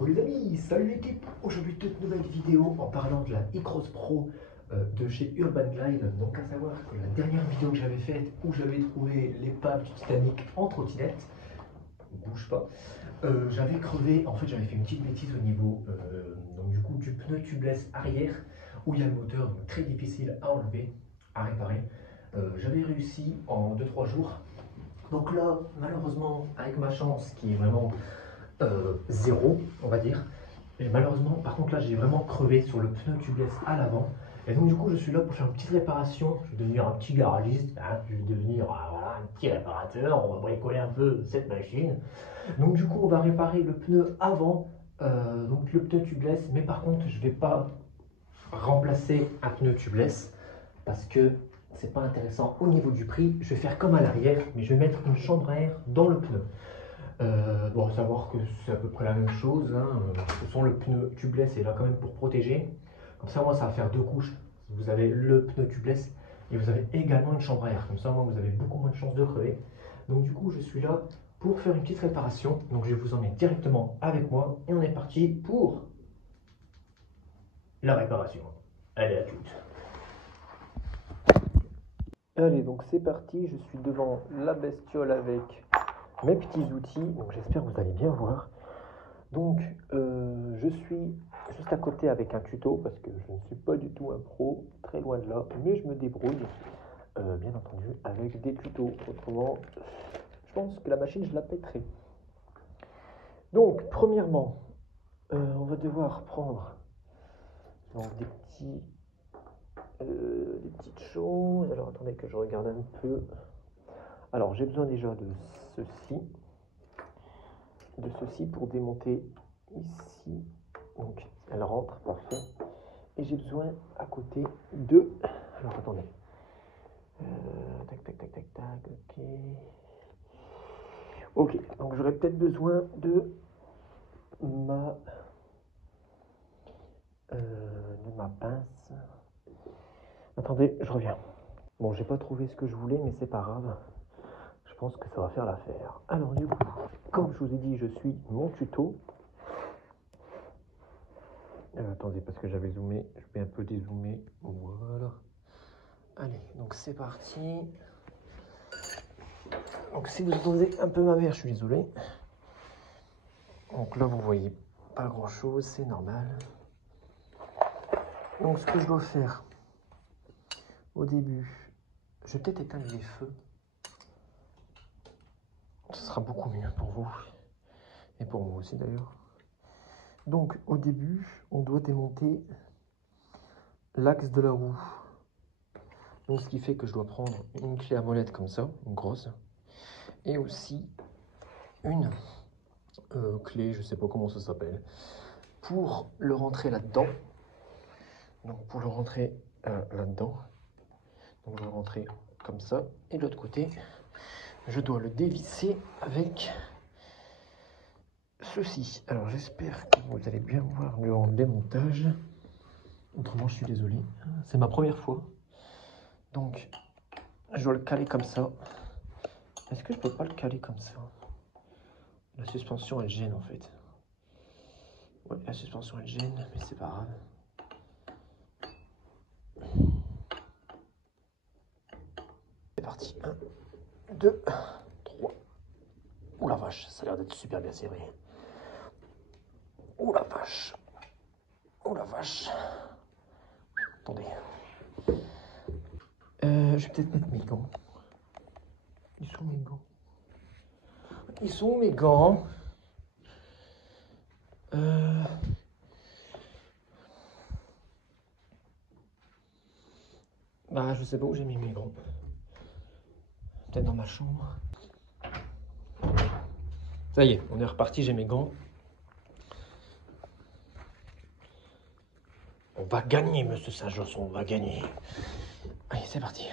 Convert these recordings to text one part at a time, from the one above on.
Coucou les amis, salut l'équipe. Aujourd'hui toute nouvelle vidéo en parlant de la e-cross pro de chez Urban Glide. Donc à savoir que la dernière vidéo que j'avais faite où j'avais trouvé l'épave du Titanic en trottinette, bouge pas, j'avais crevé, en fait j'avais fait une petite bêtise au niveau donc du coup du pneu tubeless arrière où il y a le moteur, donc très difficile à enlever, à réparer. J'avais réussi en 2-3 jours. Donc là, malheureusement, avec ma chance qui est vraiment zéro, on va dire. Et malheureusement, par contre, là, j'ai vraiment crevé sur le pneu tubeless à l'avant. Et donc, du coup, je suis là pour faire une petite réparation. Je vais devenir un petit garagiste, hein. Je vais devenir voilà, un petit réparateur. On va bricoler un peu cette machine. Donc, du coup, on va réparer le pneu avant, donc le pneu tubeless. Mais par contre, je ne vais pas remplacer un pneu tubeless parce que c'est pas intéressant au niveau du prix. Je vais faire comme à l'arrière, mais je vais mettre une chambre à air dans le pneu. Bon, à savoir que c'est à peu près la même chose, hein. De toute façon, le pneu tubeless est là quand même pour protéger. Comme ça, moi, ça va faire deux couches. Vous avez le pneu tubeless et vous avez également une chambre à air. Comme ça, moi, vous avez beaucoup moins de chances de crever. Donc, du coup, je suis là pour faire une petite réparation. Donc, je vais vous emmener directement avec moi et on est parti pour la réparation. Allez, à toutes. Allez, donc c'est parti. Je suis devant la bestiole avec mes petits outils. Donc, j'espère que vous allez bien voir. Donc, je suis juste à côté avec un tuto parce que je ne suis pas du tout un pro, très loin de là, mais je me débrouille, bien entendu, avec des tutos. Autrement, je pense que la machine, je la pèterai. Donc, premièrement, on va devoir prendre donc, des petites choses. Alors, attendez que je regarde un peu. Alors, j'ai besoin déjà de ceci pour démonter ici. Donc, elle rentre, parfait. Et j'ai besoin à côté de... Alors, attendez. Tac, tac, tac, tac, tac, ok. Ok, donc j'aurais peut-être besoin de ma pince. Attendez, je reviens. Bon, j'ai pas trouvé ce que je voulais, mais c'est pas grave. Je pense que ça va faire l'affaire. Alors, du coup, comme je vous ai dit, je suis mon tuto. Attendez, parce que j'avais zoomé, je vais un peu dézoomer. Voilà. Allez, donc c'est parti. Donc si vous entendez un peu ma mère, je suis désolé. Donc là, vous voyez pas grand chose, c'est normal. Donc ce que je dois faire au début, je vais peut-être éteindre les feux. Ce sera beaucoup mieux pour vous et pour moi aussi d'ailleurs. Donc au début, on doit démonter l'axe de la roue. Donc ce qui fait que je dois prendre une clé à molette comme ça, une grosse, et aussi une clé, je sais pas comment ça s'appelle, pour le rentrer là-dedans. Donc pour le rentrer là-dedans, donc je vais rentrer comme ça, et de l'autre côté, je dois le dévisser avec ceci. Alors j'espère que vous allez bien voir durant le démontage. Autrement, je suis désolé. C'est ma première fois. Donc, je dois le caler comme ça. Est-ce que je peux pas le caler comme ça? La suspension, elle gêne en fait. Ouais, la suspension, elle gêne, mais c'est pas grave. C'est parti. 1, 2, 3. Ouh la vache, ça a l'air d'être super bien serré. Ouh la vache. Ouh la vache. Attendez. Je vais peut-être mettre mes gants. Ils sont mes gants. Ils sont mes gants. Bah, je sais pas où j'ai mis mes gants. Peut-être dans ma chambre. Ça y est, on est reparti, j'ai mes gants. On va gagner, monsieur Saint-Josson, on va gagner. Allez, c'est parti.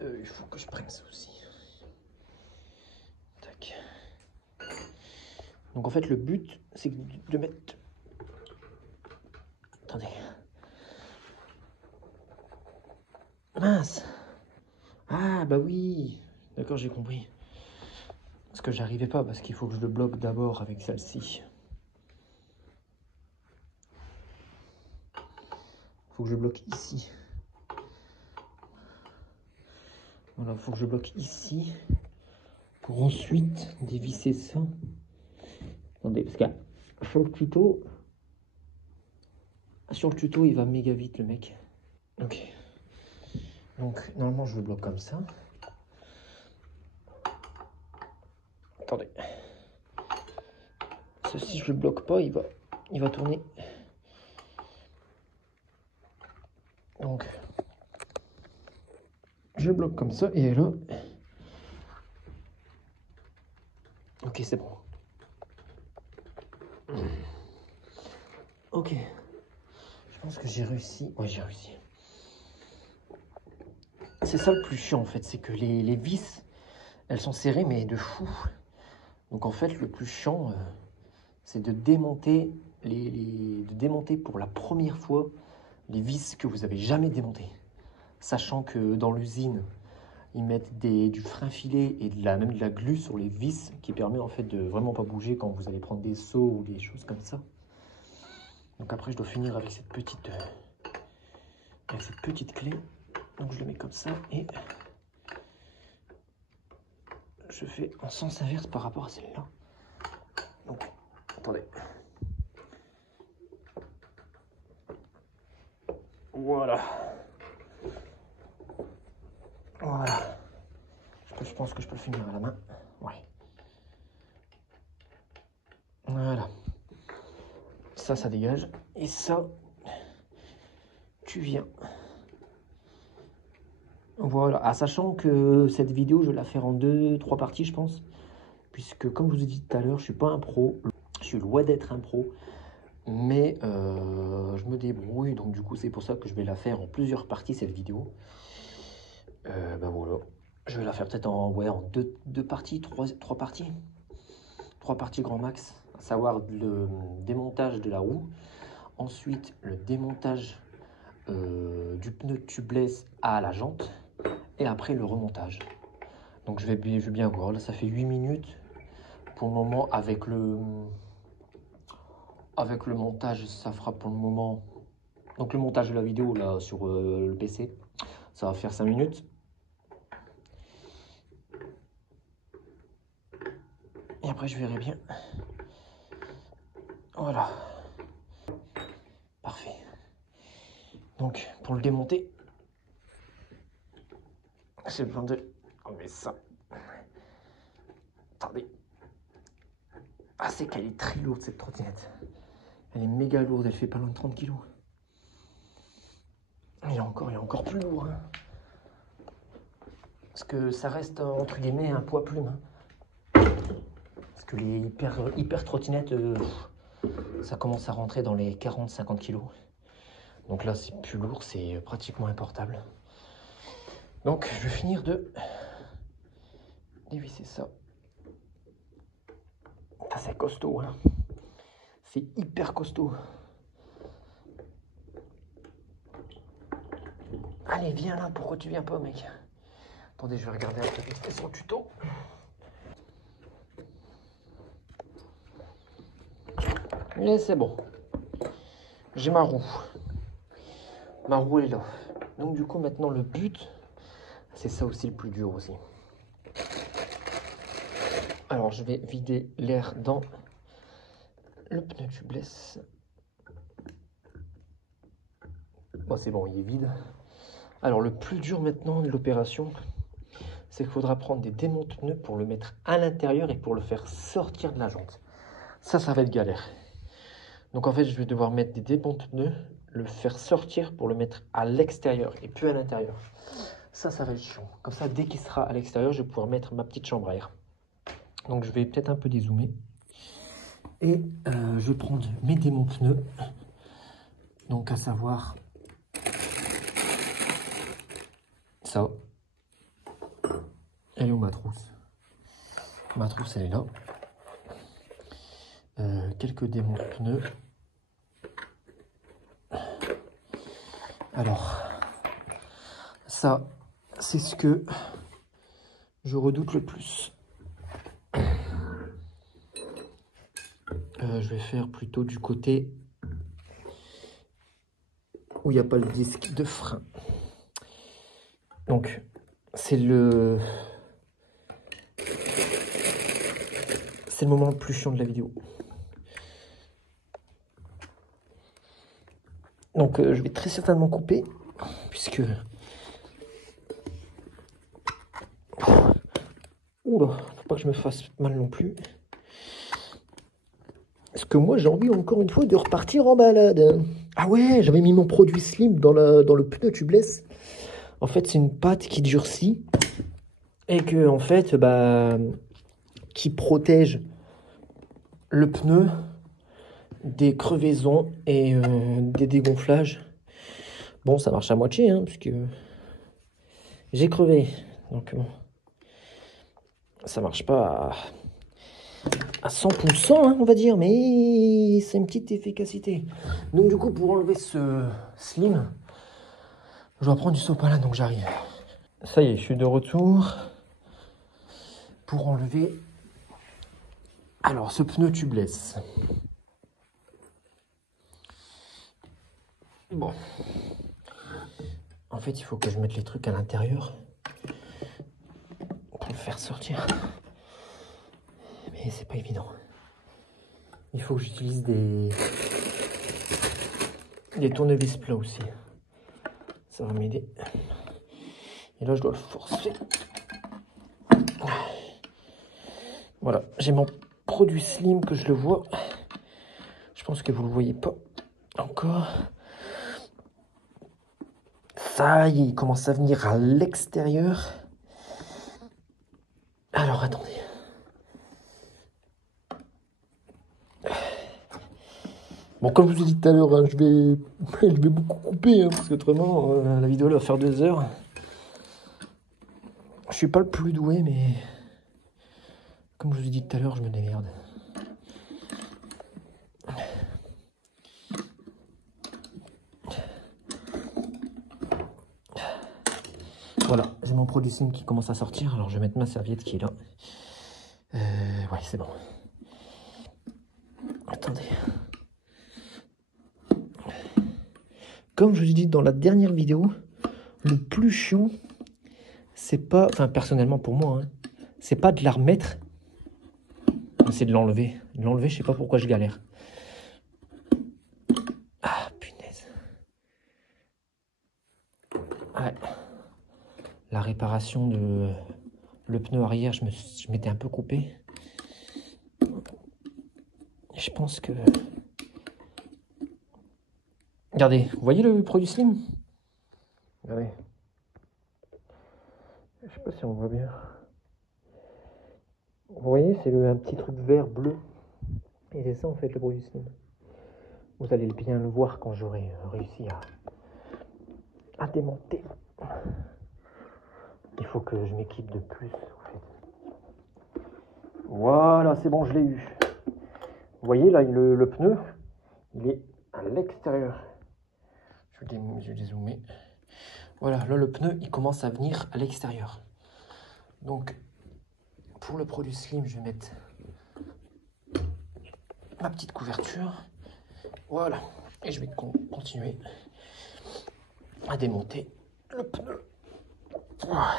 Il faut que je prenne ça aussi. Tac. Donc en fait, le but, c'est de mettre... Attendez. Mince. Ah, bah oui. D'accord, j'ai compris. Parce que j'arrivais pas, parce qu'il faut que je le bloque d'abord avec celle-ci. Il faut que je bloque ici. Voilà, il faut que je bloque ici. Pour ensuite dévisser ça. Attendez, parce que sur le tuto... Sur le tuto, il va méga vite, le mec. Ok. Donc, normalement, je le bloque comme ça. Attendez. Ceci, je le bloque pas, il va tourner. Donc, je le bloque comme ça, et là... Ok, c'est bon. Ok. Je pense que j'ai réussi. Ouais, j'ai réussi. C'est ça le plus chiant, en fait, c'est que les vis, elles sont serrées, mais de fou. Donc, en fait, le plus chiant, c'est de démonter de démonter pour la première fois les vis que vous avez jamais démontées. Sachant que dans l'usine, ils mettent du frein filet et même de la glu sur les vis qui permet en fait de vraiment pas bouger quand vous allez prendre des sauts ou des choses comme ça. Donc après, je dois finir avec cette petite clé. Donc je le mets comme ça et je fais en sens inverse par rapport à celle-là. Donc, attendez. Voilà. Voilà. Je pense que je peux le finir à la main. Ouais. Voilà. Ça dégage. Et ça, tu viens. Voilà. Ah, sachant que cette vidéo, je vais la faire en 2-3 parties, je pense. Puisque, comme je vous ai dit tout à l'heure, je suis pas un pro. Je suis loin d'être un pro. Mais je me débrouille. Donc, du coup, c'est pour ça que je vais la faire en plusieurs parties, cette vidéo. Ben voilà. Je vais la faire peut-être en deux parties, trois parties. 3 parties grand max, à savoir le démontage de la roue, ensuite le démontage du pneu tubeless à la jante, et après le remontage. Donc je vais bien voir, là ça fait 8 minutes. Pour le moment, avec le montage, ça fera pour le moment... Donc le montage de la vidéo là sur le PC, ça va faire 5 minutes. Et après je verrai bien. Voilà. Parfait. Donc, pour le démonter, j'ai besoin de enlever ça. Attendez. Ah, c'est qu'elle est très lourde, cette trottinette. Elle est méga lourde, elle fait pas loin de 30 kg. Il y a encore plus lourd. Hein. Parce que ça reste, entre guillemets, un poids plume. Hein. Parce que les hyper trottinettes, ça commence à rentrer dans les 40-50 kg. Donc là, c'est plus lourd, c'est pratiquement importable. Donc, je vais finir de dévisser ça. C'est costaud, hein. C'est hyper costaud. Allez, viens là, pourquoi tu viens pas, mec? Attendez, je vais regarder un peu son tuto. Et c'est bon. J'ai ma roue. Ma roue est là. Donc du coup, maintenant, le but, c'est ça aussi le plus dur aussi. Alors, je vais vider l'air dans le pneu tubeless. Bon, c'est bon, il est vide. Alors, le plus dur maintenant de l'opération, c'est qu'il faudra prendre des démonte-pneus pour le mettre à l'intérieur et pour le faire sortir de la jante. Ça va être galère. Donc, en fait, je vais devoir mettre des démonte-pneus, le faire sortir pour le mettre à l'extérieur et plus à l'intérieur. Ça va être chiant. Comme ça, dès qu'il sera à l'extérieur, je vais pouvoir mettre ma petite chambre à air. Donc, je vais peut-être un peu dézoomer. Et je vais prendre mes démonte-pneus. Donc, à savoir... ça. Elle est où ma trousse? Ma trousse, elle est là. Quelques démonte-pneus. Alors, ça, c'est ce que je redoute le plus. Je vais faire plutôt du côté où il n'y a pas le disque de frein. Donc, c'est le moment le plus chiant de la vidéo. Donc, je vais très certainement couper, puisque... Oula, faut pas que je me fasse mal non plus. Parce que moi, j'ai envie, encore une fois, de repartir en balade. Ah ouais, j'avais mis mon produit Slim dans le pneu tubeless. En fait, c'est une pâte qui durcit et que, en fait, qui protège le pneu des crevaisons et des dégonflages. Bon, ça marche à moitié, hein, puisque j'ai crevé. Donc, bon, ça marche pas à 100%, hein, on va dire, mais c'est une petite efficacité. Donc, du coup, pour enlever ce Slim, je dois prendre du sopalin, donc j'arrive. Ça y est, je suis de retour pour enlever alors ce pneu tubeless. Bon, en fait, il faut que je mette les trucs à l'intérieur pour le faire sortir. Mais c'est pas évident. Il faut que j'utilise des tournevis plats aussi. Ça va m'aider. Et là, je dois le forcer. Voilà, j'ai mon produit Slim que je le vois. Je pense que vous le voyez pas encore. Ça y est, il commence à venir à l'extérieur. Alors, attendez. Bon, comme je vous ai dit tout à l'heure, hein, je vais beaucoup couper, hein, parce qu'autrement, la vidéo elle va faire 2 heures. Je suis pas le plus doué, mais comme je vous ai dit tout à l'heure, je me démerde. Voilà, j'ai mon produit Slim qui commence à sortir, alors je vais mettre ma serviette qui est là. Ouais, c'est bon. Attendez. Comme je vous ai dit dans la dernière vidéo, le plus chiant, c'est pas, enfin personnellement pour moi, hein, c'est pas de la remettre, c'est de l'enlever. De l'enlever, je sais pas pourquoi je galère. Ah, punaise. Ouais. La réparation de le pneu arrière, je m'étais un peu coupé. Je pense que... Regardez, vous voyez le produit Slim? Regardez. Je sais pas si on voit bien. Vous voyez, c'est un petit truc vert bleu. Et c'est ça en fait le produit Slim. Vous allez bien le voir quand j'aurai réussi à démonter. Il faut que je m'équipe de plus en fait. Voilà, c'est bon, je l'ai eu. Vous voyez là, le pneu, il est à l'extérieur. Je vais dézoomer. Voilà, là le pneu, il commence à venir à l'extérieur. Donc, pour le produit Slim, je vais mettre ma petite couverture. Voilà, et je vais continuer à démonter le pneu. Voilà.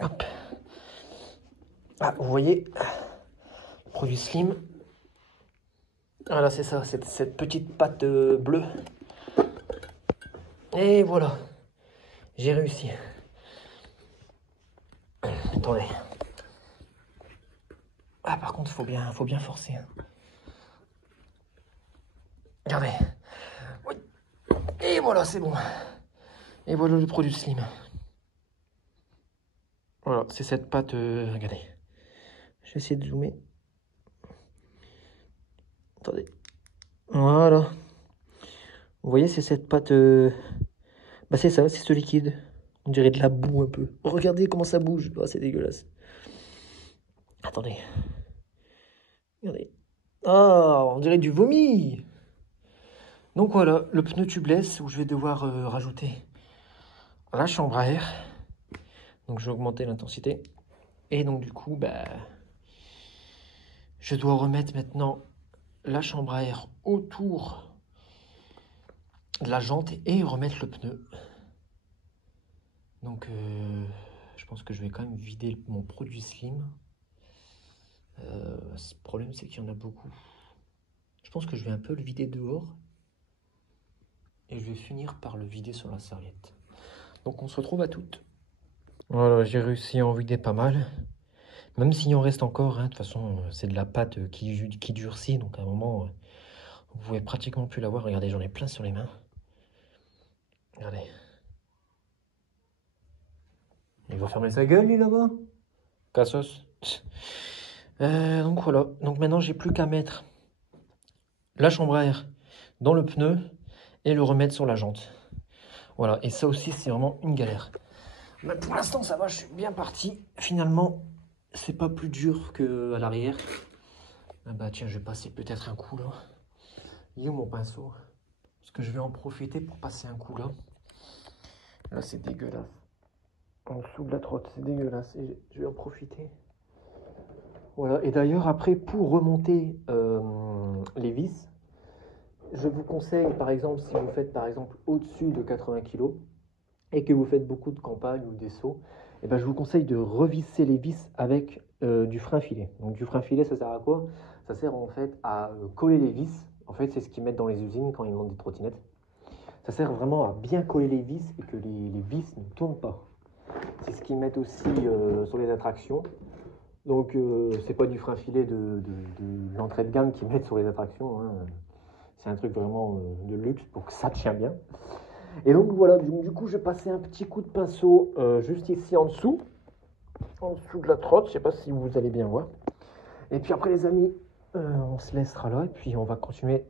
Hop. Ah, vous voyez, produit Slim. Voilà, c'est ça, cette petite pâte bleue. Et voilà, j'ai réussi. Attendez. Ah, par contre, faut bien forcer. Hein. Regardez. Oui. Et voilà, c'est bon. Et voilà le produit Slim. Voilà, c'est cette pâte. Regardez. Je vais essayer de zoomer. Attendez. Voilà. Vous voyez, c'est cette pâte... Bah c'est ça, c'est ce liquide. On dirait de la boue un peu. Regardez comment ça bouge. Oh, c'est dégueulasse. Attendez. Regardez. Ah, on dirait du vomi. Donc voilà, le pneu tubeless où je vais devoir rajouter la chambre à air. Donc je vais augmenter l'intensité. Et donc du coup, bah, je dois remettre maintenant la chambre à air autour de la jante et remettre le pneu. Donc je pense que je vais quand même vider mon produit slim. Ce problème c'est qu'il y en a beaucoup. Je pense que je vais un peu le vider dehors. Et je vais finir par le vider sur la serviette. Donc on se retrouve à toutes. Voilà, j'ai réussi à en vider pas mal. Même s'il en reste encore, hein, de toute façon, c'est de la pâte qui durcit. Donc à un moment, vous pouvez pratiquement plus la voir. Regardez, j'en ai plein sur les mains. Regardez. Il va fermer sa gueule, lui, là-bas. Cassos. Donc voilà. Donc maintenant, j'ai plus qu'à mettre la chambre à air dans le pneu et le remettre sur la jante. Voilà. Et ça aussi, c'est vraiment une galère. Mais pour l'instant, ça va, je suis bien parti. Finalement, c'est pas plus dur qu'à l'arrière. Ah bah tiens, je vais passer peut-être un coup là. Il est où mon pinceau? Parce que je vais en profiter pour passer un coup là. Là, c'est dégueulasse. En dessous de la trotte, c'est dégueulasse. Et je vais en profiter. Voilà. Et d'ailleurs, après, pour remonter les vis, je vous conseille, par exemple, si vous faites par exemple au-dessus de 80 kg et que vous faites beaucoup de campagne ou des sauts, et ben, je vous conseille de revisser les vis avec du frein filet. Donc du frein filet, ça sert à quoi? Ça sert en fait à coller les vis. En fait, c'est ce qu'ils mettent dans les usines quand ils vendent des trottinettes. Ça sert vraiment à bien coller les vis et que les vis ne tournent pas. C'est ce qu'ils mettent aussi sur les attractions. Donc c'est pas du frein filet de l'entrée de gamme qu'ils mettent sur les attractions. Hein. C'est un truc vraiment de luxe pour que ça tient bien. Et donc voilà, du coup je vais passer un petit coup de pinceau juste ici en dessous de la trotte, je sais pas si vous allez bien voir. Et puis après les amis, on se laissera là et puis on va continuer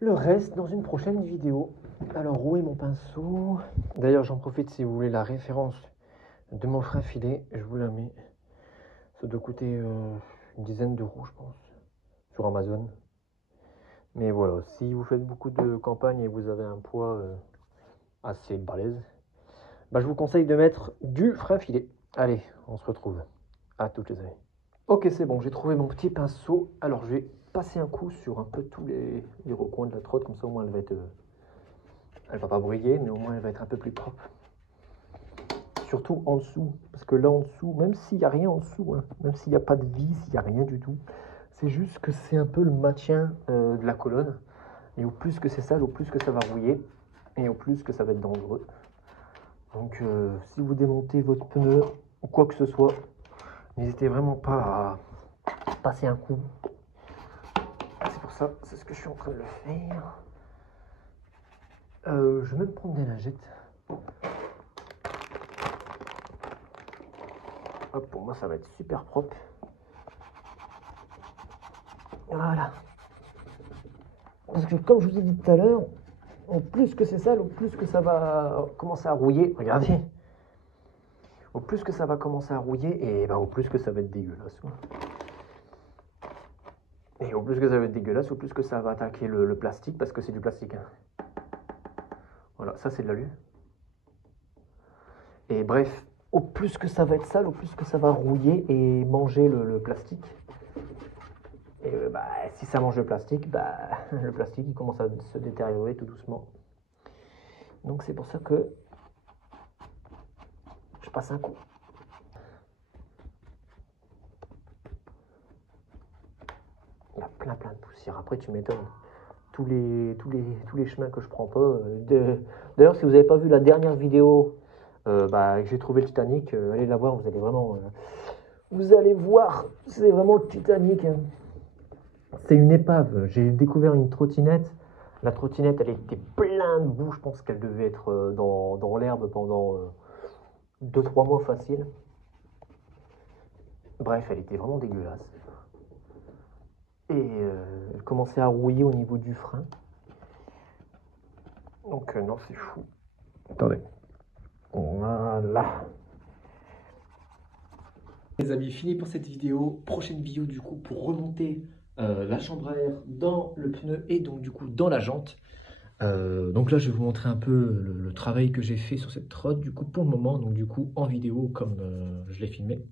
le reste dans une prochaine vidéo. Alors où est mon pinceau? D'ailleurs j'en profite si vous voulez la référence de mon frein filet, je vous la mets. Ça doit coûter une dizaine d'euros je pense, sur Amazon. Mais voilà, si vous faites beaucoup de campagne et vous avez un poids assez balèze, bah, je vous conseille de mettre du frein filet. Allez, on se retrouve. À toutes les années. Ok, c'est bon, j'ai trouvé mon petit pinceau. Alors, je vais passer un coup sur un peu tous les recoins de la trotte. Comme ça, au moins, elle va être... elle va pas briller, mais au moins, elle va être un peu plus propre. Surtout en dessous. Parce que là, en dessous, même s'il n'y a rien en dessous, hein, même s'il n'y a pas de vis, il n'y a rien du tout, c'est juste que c'est un peu le maintien de la colonne. Et au plus que c'est sale, au plus que ça va rouiller. Et au plus que ça va être dangereux. Donc si vous démontez votre pneu ou quoi que ce soit, n'hésitez vraiment pas à passer un coup. C'est pour ça, c'est ce que je suis en train de le faire. Je vais même prendre des lingettes. Hop, pour moi ça va être super propre. Voilà. Parce que comme je vous ai dit tout à l'heure, au plus que c'est sale, au plus que ça va commencer à rouiller. Regardez. Au plus que ça va commencer à rouiller, et ben, au plus que ça va être dégueulasse. Et au plus que ça va être dégueulasse, au plus que ça va attaquer le plastique, parce que c'est du plastique. Hein. Voilà, ça c'est de l'alu. Et bref, au plus que ça va être sale, au plus que ça va rouiller et manger le plastique. Et bah, si ça mange le plastique, bah, le plastique il commence à se détériorer tout doucement. Donc c'est pour ça que je passe un coup. Il y a plein de poussière. Après tu m'étonnes. Tous les chemins que je prends pas. D'ailleurs, si vous n'avez pas vu la dernière vidéo que j'ai trouvé le Titanic, allez la voir, vous allez vraiment... vous allez voir, c'est vraiment le Titanic. Hein. C'est une épave. J'ai découvert une trottinette. La trottinette, elle était pleine de boue. Je pense qu'elle devait être dans l'herbe pendant 2-3 mois facile. Bref, elle était vraiment dégueulasse. Et elle commençait à rouiller au niveau du frein. Donc non, c'est fou. Attendez. Voilà. Les amis, fini pour cette vidéo. Prochaine vidéo du coup pour remonter la chambre à air dans le pneu et donc du coup dans la jante. Donc là je vais vous montrer un peu le travail que j'ai fait sur cette trotte du coup pour le moment, donc du coup en vidéo comme je l'ai filmé.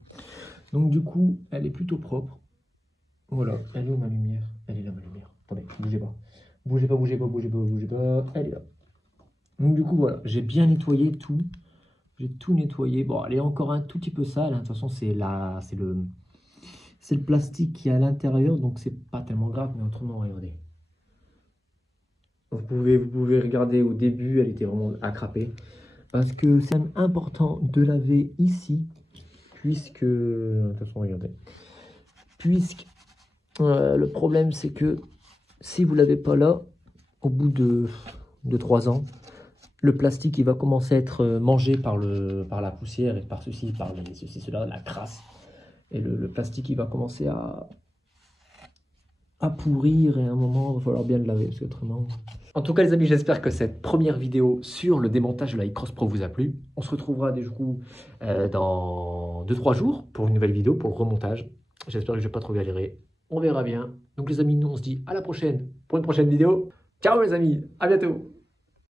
Donc du coup elle est plutôt propre. Voilà, elle est où ma lumière? Elle est là ma lumière. Attendez, bougez pas. Bougez pas, bougez pas, bougez pas, bougez pas. Elle est là. Donc du coup voilà, j'ai bien nettoyé tout. J'ai tout nettoyé. Bon, elle est encore un tout petit peu sale, hein. De toute façon, c'est le plastique qui est à l'intérieur, donc c'est pas tellement grave, mais autrement, regardez. Vous pouvez regarder au début, elle était vraiment accrapée. Parce que c'est important de laver ici, puisque... De toute façon, regardez. Puisque le problème, c'est que si vous ne l'avez pas là, au bout de 3 ans, le plastique il va commencer à être mangé par la poussière et par ceci, cela, la crasse. Et le plastique il va commencer à pourrir et à un moment il va falloir bien le laver parce qu'autrement... En tout cas les amis, j'espère que cette première vidéo sur le démontage de la iCross Pro vous a plu. On se retrouvera du coup dans 2-3 jours pour une nouvelle vidéo, pour le remontage. J'espère que je ne vais pas trop galérer. On verra bien. Donc les amis, nous on se dit à la prochaine pour une prochaine vidéo. Ciao les amis, à bientôt.